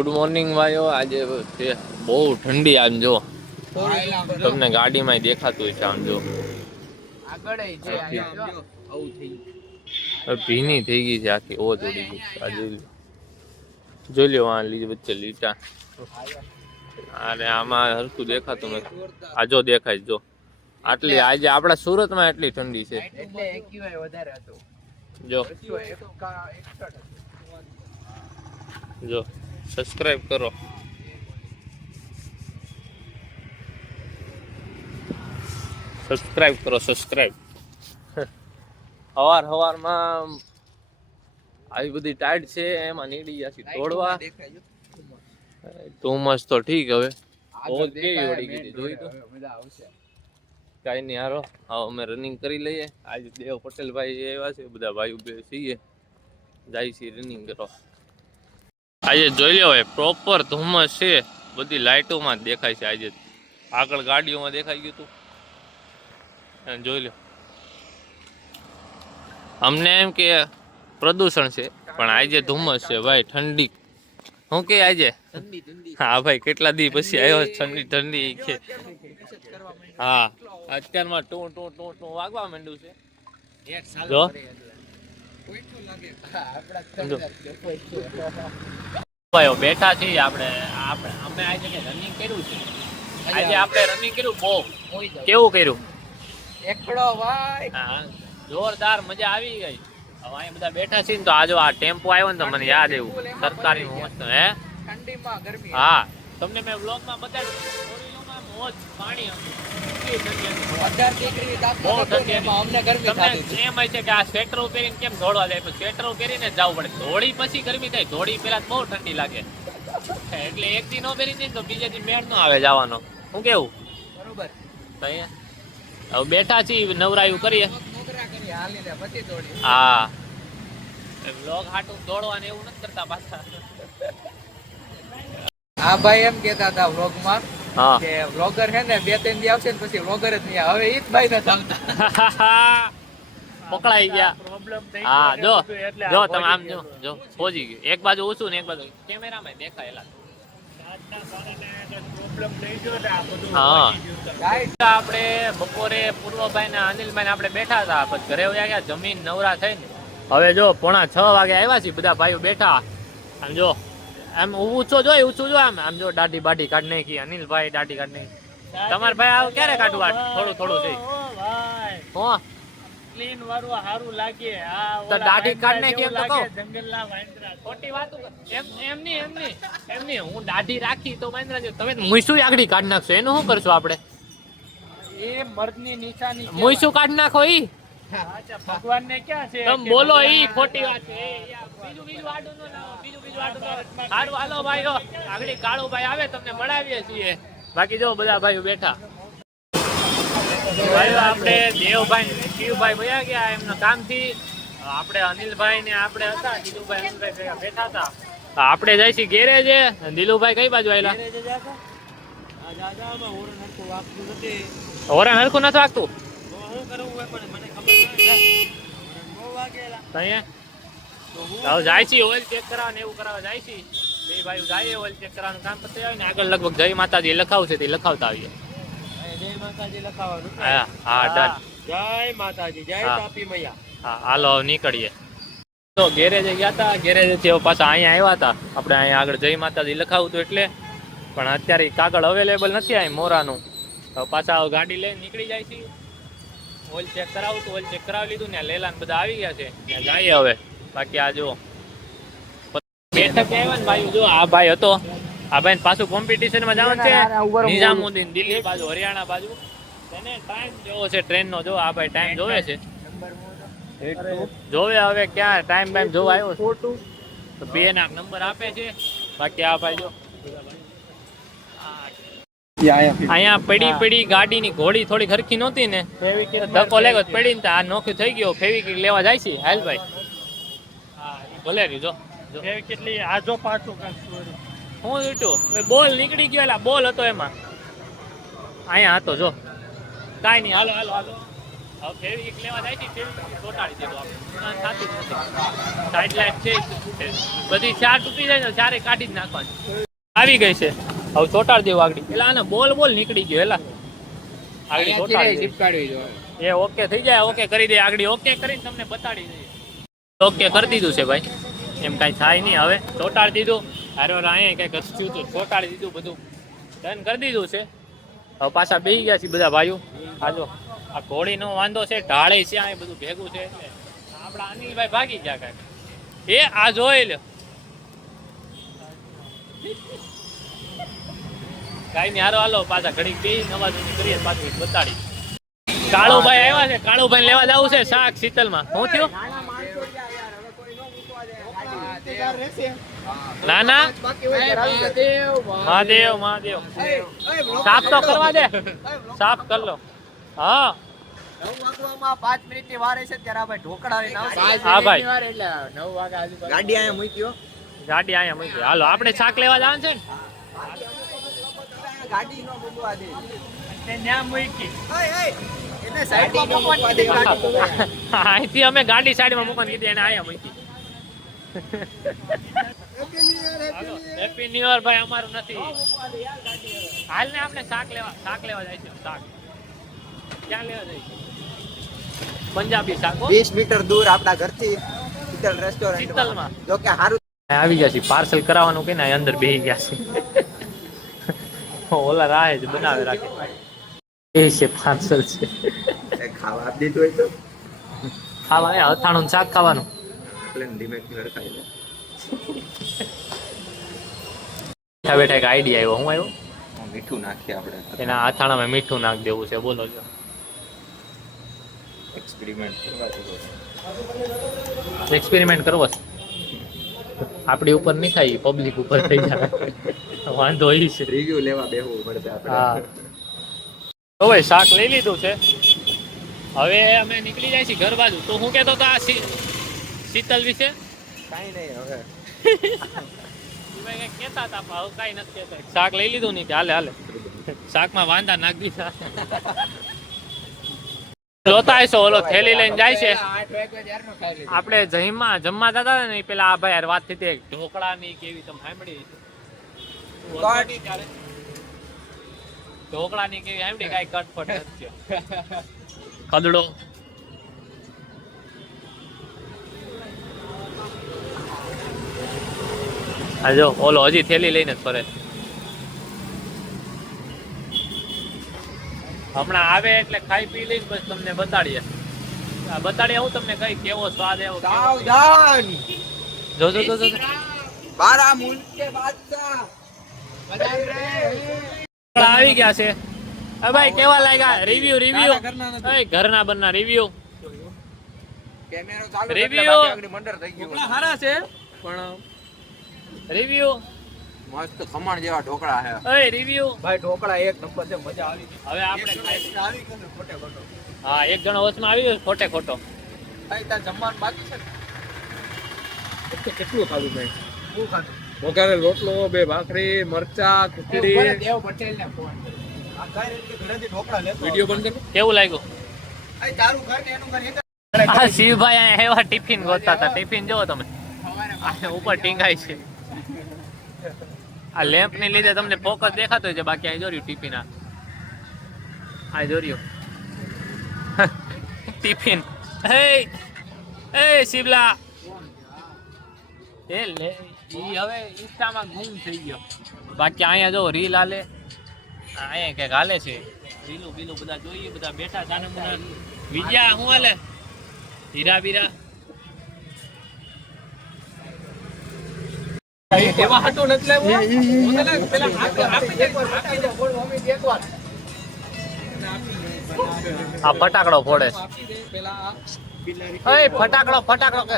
Good morning ભાઈઓ. આજે બહુ ઠંડી આમ જો તમને ગાડીમાં દેખાતું છે. આમ જો ભીની થઈ ગઈ છે આખી. ઓ થોડી જોઈ લો આ વચ્ચે લીટા. અરે આમાં હરખું દેખાતું નથી. આ જો દેખાય જો આટલી આજે આપણા સુરતમાં એટલી ઠંડી છે. જો જો સબસ્ક્રાઇબ કરો. સબસ્ક્રાઇબ. હવારમાં આવી બધી ટાઈટ છે એમાં નીકળી જશે દોડવા. ધુમ્મસ તો ઠીક. હવે કેવી વળી ગઈ જોઈ તો કઈ નહીં. હારો અમે રનિંગ કરી લઈએ. આજે દેવ પટેલ ભાઈ આવ્યા છે. બધા ભાઈ બે છીએ જાય છે રનિંગ કરવા. આજે જોઈ લો ભાઈ પ્રોપર ધુમ્મસ છે. બધી લાઇટોમાં જ દેખાય છે. આજે આગળ ગાડીઓમાં દેખાઈ ગયું હતું. જોઈ લો અમને એમ કે પ્રદૂષણ છે પણ આજે ધુમ્મસ છે ભાઈ. ઠંડી હું કે આજે હા ભાઈ કેટલા દી પછી આવ્યો ઠંડી છે. હા અત્યારમાં ટું વાગવા માંડ્યું છે. જો બેઠા છીએ આપણે અમે આજે રનિંગ કર્યું છે. આજે આપણે રનિંગ કર્યું બહુ. કેવું કર્યું? એકડો ભાઈ. હા જોરદાર મજા આવી ગઈ. હવે અહીં બધા બેઠા છીએ ને તો આજો આ ટેમ્પો આવ્યો ને તો મને યાદ આવ્યું સરકારી મસ્ત. હે ઠંડીમાં ગરમી. હા તમને મેં વ્લોગમાં બતાવ્યું. મોજ પાણી સ્વેટર પહેરીને કેમ દોડવા જાય? સ્વેટર પહેરીને જવું પડે. ધોળી પછી ગરમી થાય. ધોળી પેલા બહુ ઠંડી લાગે એટલે એક દી નો પહેરી તો બીજા દી મેળ નો આવે જવાનો. શું કેવું? બરોબર. હવે બેઠા છીએ નવરાયું કરીએ. હા વ્લોગ હાટું દોડવાનું એવું નથી કરતા પાછા. હા ભાઈ એમ કેતા હતા વ્લોગમાં કે વ્લોગર હે ને 2-3 દી આવશે ને પછી વ્લોગર જ નહીં. હવે ઈ જ ભાઈ નથી આવતા. પકડાઈ ગયા. હા જો જો તમે આમ જો પહોંચી ગયું. એક બાજુ ઊંચું ને એક બાજુ કેમેરામાં દેખાયેલા. હા આપણે બપોરે પૂર્વભાઈ ને અનિલભાઈ ને આપણે બેઠા હતા. પછી ઘરે ગયા જમીન નવરા થઈને હવે જો 5:45 વાગે આવ્યા છીએ. બધા ભાઈઓ બેઠા. આમ જો આમ ઊંચું જો આમ જો દાઢી બાઢી કાઢી નાખી. અનિલભાઈ દાઢી કાઢી નાખી. તમારે ભાઈ આવ ક્યારે કાઢવા? થોડું છે. ક્લીન વાળું સારું લાગે. તો દાઢી કાઢી નાખી એમ તો કહો. જંગલના વાંદરા ખોટી વાતો એમની હું દાઢી રાખી તો વાંદરા જો તમે મુઈસું આગળી કાઢી નાખશો. એનું શું કરશું આપણે? એ મર્દની નિશાની. મુઈસું કાઢી નાખો. ઈ ભગવાન ને ક્યાં છે? તમે બોલો. ઈ ખોટી વાત છે. બીજું આડું ન લાવો. બીજું આડું સારું હાલો ભાઈઓ આગળ કાળુભાઈ આવે તમને મળાવીએ છીએ. બાકી જો બધા ભાઈઓ બેઠા. ભાઈઓ આપણે દેવભાઈ શિવભાઈ વયા ગયા એમના કામથી. આપણે અનિલભાઈ ને આપણે હતા દિલુભાઈ અનિલભાઈ બેઠા હતા. આપણે જાય છે ગેરેજે. દિલુભાઈ કઈ બાજુ આવેલા? હોરણ હરખું નથી વાગતું. જાય છે ઓઇલ ચેક કરાવવા ને એવું કરાવવા જાય છે. બે ભાઈ જાય ઓઇલ ચેક કરવાનું કામ પછી આવે ને આગળ લગભગ જય માતાજી લખાવશે તે લખાવતા આવીએ. જય માતાજી લખાવવાનું. હા ડન. જય માતાજી. જય તાપી મૈયા. હા હાલો નીકળીએ. તો ગેરેજે ગયા હતા. ગેરેજેથી પાછા અહીંયા આવ્યા હતા. આપણે અહીંયા આગળ જય માતાજી લખાવું હતું એટલે. પણ અત્યારે કાગળ અવેલેબલ નથી અહીં મોરાનું. પાછા ગાડી લઈને નીકળી જાય છે. ઓઇલ ચેક કરાવું તો ઓઇલ ચેક કરાવી લીધું ને લેલા બધા આવી ગયા છે. ત્યાં જઈએ હવે. બાકી આ જો બેઠક આવ્યા ને ભાઈ. જો આ ભાઈ હતો. આ ભાઈ પાછું કોમ્પિટિશનમાં જવાનું છે. નિઝામુદ્દીન દિલ્હી બાજુ હરિયાણા બાજુ. એને ટાઈમ જોવો છે ટ્રેનનો. જો આ ભાઈ ટાઈમ જોવે છે. જોવે હવે ક્યાં ટાઈમ જોવા આવ્યો છે તો 2 ના નંબર આપે છે. બાકી આ ભાઈ જો અહીંયા પડી ગાડીની ઘોડી થોડી ખરખી નહોતી ને ધક્કો લેગો પડી ને આ નોખી થઈ ગયો. ફેવિકિક લેવા જાય છે. હાલ ભાઈ ભલે રીજો કેટલી આજો પાછું હું લીટું બોલ નીકળી ગયો. એલા બોલ હતો એમાં અહીંયા હતો જો કાંઈ નહીં. હાલો હવે ફેવિક લેવા જાય છે ફેવિક ચોટાડી દેવો આપણે થતું જ નથી. સાઈડ લાઈટ છે બધી ચાર તૂટી જાય ને ચારે કાઢી જ નાખવાની. આવી ગઈ છે હવે ચોટાડી દેવું આગળ. એટલે આને બોલ બોલ નીકળી ગયો એલા આગળ ચોટાડી એ ઓકે થઈ જાય. ઓકે કરી દે આગળ. ઓકે કરીને તમને બતાડી દઈએ. ઓકે કરી દીધું છે ભાઈ. એમ કાંઈ થાય નહીં. હવે ચોટાડી દીધું. અરે અહીંયા કંઈક થયું હતું ચોટાડી દીધું બધું ડન કરી દીધું છે. હવે પાછા બેસી ગયા છે બધા ભાઈઓ. હાલો આ ઘોડીનો વાંધો છે ઢાળે છે આ બધું ભેગું છે એટલે આપણા અનિલભાઈ ભાગી ગયા કાંઈક. એ આ જોઈ લે કાંઈ નહીં. હારો હાલો પાછા ઘડીક બે નવા જૂની કરીએ પાછું બતાડી. કાળુભાઈ આવ્યા છે. કાળુભાઈ લેવા જવું છે શાક શીતલમાં. શું થયું? ના ના મહાદેવ મહાદેવ સાફ તો કરવા દે. સાફ કર લો. હા 5 મિનિટની વાર છે ત્યારે ભાઈ ઢોકળા લઈને આવશે. હા ભાઈ એટલે 9 વાગે આજુબાજુ ગાડી અહીંયા મૂક્યો. ગાડી અહીંયા મૂકી. હાલો આપણે શાક લેવા જવાનું છે ને. ગાડી નો મૂકવા દે. ત્યાં મૂકી એને સાઈડમાં મૂકવાની કીધી ગાડી. અહીંથી અમે ગાડી સાઈડમાં મૂકવાની કીધી એને અહીંયા મૂકી. હેપી ન્યુ યર ભાઈ. અમારું નથી. હાલ ને આપણે શાક લેવા જાય છે. શાક ક્યાં લેવા જાય છે? પંજાબી શાક 20 મીટર દૂર આપણા ઘરથી શીતલ રેસ્ટોરન્ટ શીતલમાં. જો કે હારું આવી ગયા છે. પાર્સલ કરાવવાનું કે ના અંદર બેસી ગયા છે. ઓલા રાહે જ બનાવે રાખે. એ છે પાર્સલ છે. ખાવા આપી દીધું હોય તો ખાવા અથાણું શાક ખાવાનું. પ્લેન ડિમેટ ઘર ખાઈ લે. બેઠા બેઠા એક આઈડિયા આવ્યો. હું આવ્યો? મીઠું નાખીએ આપણે. એના અથાણામાં મીઠું નાખ દેવું છે. બોલો છો એક્સપેરિમેન્ટ કરવા જેવો. એક્સપેરિમેન્ટ કરવો છે. આપણી ઉપર નહીં થાય પબ્લિક ઉપર થઈ જાય. વાંધો એ છે. રિવ્યુ લેવા બેહવું પડશે આપણે. હા તો ભાઈ શાક લઈ લીધું છે. હવે અમે નીકળી જાય છે ઘર બાજુ. તો હું કહેતો હતો આ શીતલ વિશે કાઈ નહીં હવે કંઈક કહેતા હતા પણ હવે કાંઈ નથી કહેતા. શાક લઈ લીધું નહીં હાલે હાલે. શાકમાં વાંધા નાખી દીધા. જોતા હશો ઓલો થેલી લઈને જાય છે. આપણે જમવા જતા હતા ને પેલા આ ભાઈ વાત થઈ હતી ઢોકળા ની કેવી તમે સાંભળી? ઢોકળા ની કેવી સાંભળી? કાંઈ કટફટ નથી. ખદડો આ જો ઓલો હજી થેલી લઈને જ ફરે. હમણાં આવે એટલે ખાઈ પી લઈને બસ તમને બતાડીએ. બતાડીએ હું તમને કઈ કેવો સ્વાદ એવો. સાવધાન જો જો જો જો બારા મુલ્ક કે બાદશાહ આવી ગયા છે. ભાઈ કેવા લાગ્યા? રિવ્યુ ઘરના બરના રિવ્યુ. કેમેરો ચાલુ રિવ્યુ મંડર થઈ ગયું. સારા છે પણ રિવ્યુ મસ્ત ખમણ જેવા ઢોકળા છે. ઓય રિવ્યુ ભાઈ ઢોકળા એક નંબર છે. મજા આવી. હવે આપણે આવી ગયો ખોટે ખોટો. હા એક જણો વચમાં આવી ગયો ખોટે ખોટો. ભાઈ તાર જમવાનું બાકી છે ને? કેટલું ખાધું મેં? શું ખાધું? વઘારે રોટલો, 2 ભાખરી, મરચા, ખીચડી. દેવ પટેલ ને ફોન આ ઘર એટલે ઘરેથી ઢોકળા લેતો. વિડિયો બંધ કર. કેવું લાગ્યું? આ તારું ઘર ને એનું ઘર એક આ શિવભાઈ અહીંયા એવા ટિફિન ગોતતા હતા. ટિફિન જોવો તમે આ ઉપર ટીંગાય છે. આ લેમ્પ ને લીધે તમને ફોકસ દેખાતો હોય છે. બાકી આ જોર્યું ટિફિન આ જોર્યું ટિફિન. હે એ શિવલા એ લે ઈ હવે ઇન્સ્ટામાં ગુમ થઈ ગયો. બાકી અહીંયા જો રીલ હાલે. અહીંયા કંઈક હાલે છે. રીલું બીલું બધા જોઈએ. બધા બેઠા ચાને મુના. વિજયા શું હાલે? હીરા બીરા એવા હાટો નથી લાવ્યો. હું તને પેલા આપી દે બોલ મમ્મી એકવાર આ ફટાકડો ફોડે છે. આપી દે પેલા ઓય ફટાકડો ફટાકડો કે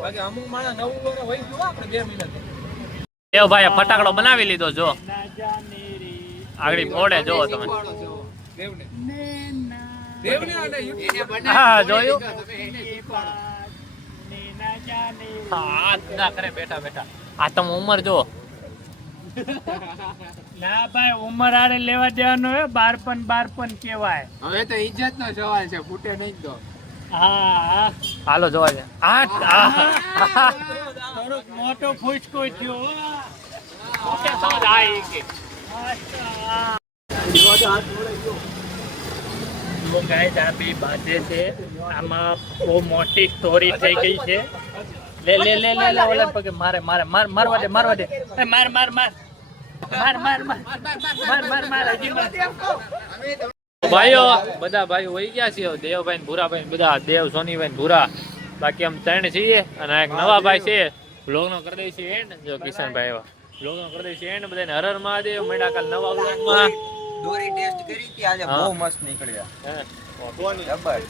બાકી અમુક માણસ નવું લોને વહી ગયું આપણે 2 મિનિટ. એ ભાઈ આ ફટાકડો બનાવી લીધો જો. આગળ ફોડે જોવો તમે. દેવને દેવને અને હા જોયું. હા ના કરે બેઠા બેઠા. આ તમે ઉંમર જો ના ભાઈ ઉંમર આરે લેવા દેવાનો હે બારપન કેવાય. હવે તો ઇજ્જત નો સવાલ છે, ફૂટે નહીં તો. હા હાલો જોવા દે. થોડોક મોટો ફૂચકો થયો હો. તો ગાઈસ આ બે બાંધે છે, આમાં બહુ મોટી સ્ટોરી થઈ ગઈ છે. લે ઓલા પગે મારવા દે એ માર હજી માર. ભાઈઓ બધા ભાઈઓ વહી ગયા છે. દેવભાઈ ને ભૂરાભાઈ ને બધા, દેવ સોનીભાઈ ને ભૂરા, બાકી આમ 3 છીએ. અને એક નવા ભાઈ છે, વ્લોગ નો કરી દઈશું એન્ડ. જો કિશનભાઈ એવા વ્લોગ નો કરી દઈશું એન્ડ. બધાને હર હર મહાદેવ. મળ્યા કાલ નવા વ્લોગમાં. દોરી ટેસ્ટ કરી હતી આજે, બહુ મસ્ત નીકળ્યા. હે જબર.